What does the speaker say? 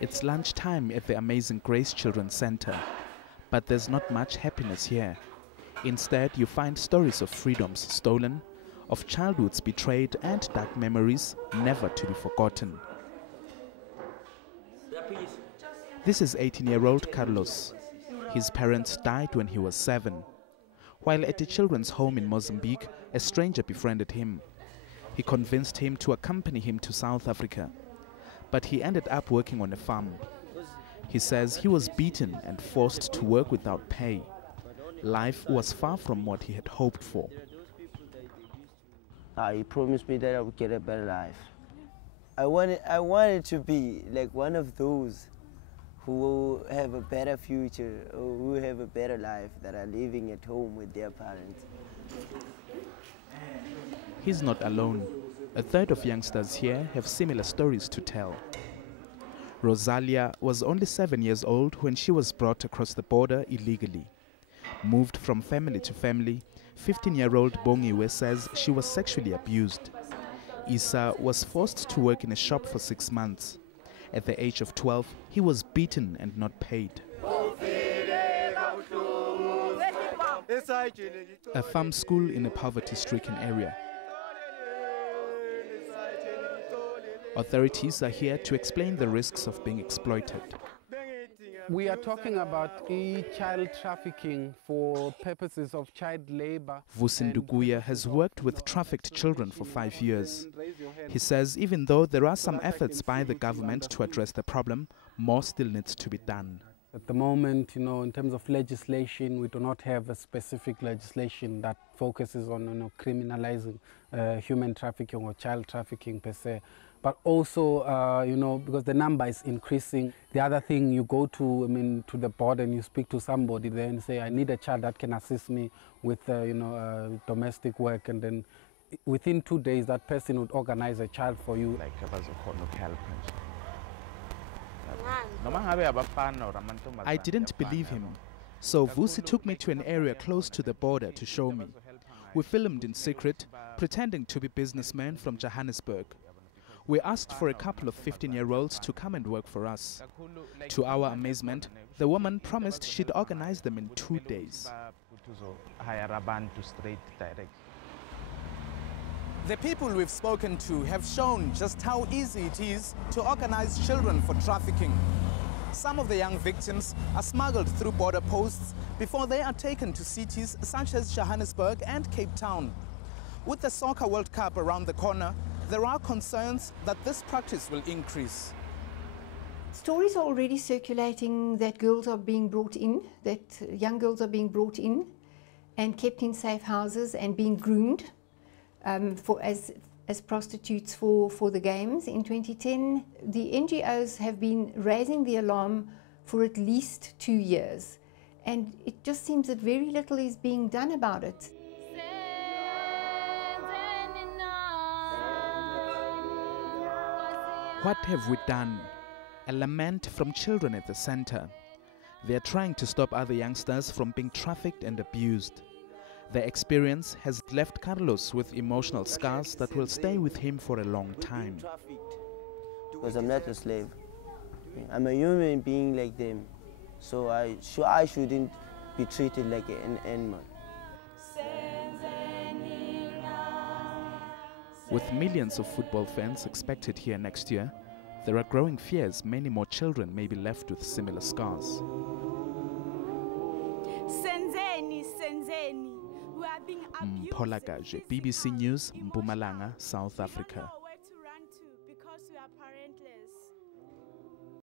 It's lunchtime at the Amazing Grace Children's Center, but there's not much happiness here. Instead, you find stories of freedoms stolen, of childhoods betrayed and dark memories never to be forgotten. This is 18-year-old Carlos. His parents died when he was 7. While at a children's home in Mozambique, a stranger befriended him. He convinced him to accompany him to South Africa, but he ended up working on a farm. He says he was beaten and forced to work without pay. Life was far from what he had hoped for. He promised me that I would get a better life. I wanted to be like one of those who will have a better future or who have a better life, that are living at home with their parents. He's not alone. A third of youngsters here have similar stories to tell. Rosalia was only 7 years old when she was brought across the border illegally. Moved from family to family, 15-year-old Bongiwe says she was sexually abused. Isa was forced to work in a shop for 6 months. At the age of 12, he was beaten and not paid. A farm school in a poverty-stricken area. Authorities are here to explain the risks of being exploited. We are talking about child trafficking for purposes of child labor. Vusinduguya has worked with trafficked children for 5 years. He says even though there are some efforts by the government to address the problem, more still needs to be done. At the moment, in terms of legislation, we do not have a specific legislation that focuses on criminalizing human trafficking or child trafficking per se. But also, because the number is increasing. The other thing, you go to the border and you speak to somebody there and say, I need a child that can assist me with, domestic work. And then within 2 days, that person would organize a child for you. I didn't believe him. So Vusi took me to an area close to the border to show me. We filmed in secret, pretending to be businessmen from Johannesburg. We asked for a couple of 15-year-olds to come and work for us. To our amazement, the woman promised she'd organize them in 2 days. The people we've spoken to have shown just how easy it is to organize children for trafficking. Some of the young victims are smuggled through border posts before they are taken to cities such as Johannesburg and Cape Town. With the Soccer World Cup around the corner, there are concerns that this practice will increase. Stories are already circulating that girls are being brought in, that young girls are being brought in and kept in safe houses and being groomed as prostitutes for the games. In 2010, the NGOs have been raising the alarm for at least 2 years, and it just seems that very little is being done about it. What have we done? A lament from children at the center. They are trying to stop other youngsters from being trafficked and abused. Their experience has left Carlos with emotional scars that will stay with him for a long time. Because I'm not a slave. I'm a human being like them. So I shouldn't be treated like an animal. With millions of football fans expected here next year, there are growing fears many more children may be left with similar scars. Mpolakaje, BBC News, Mpumalanga, South Africa.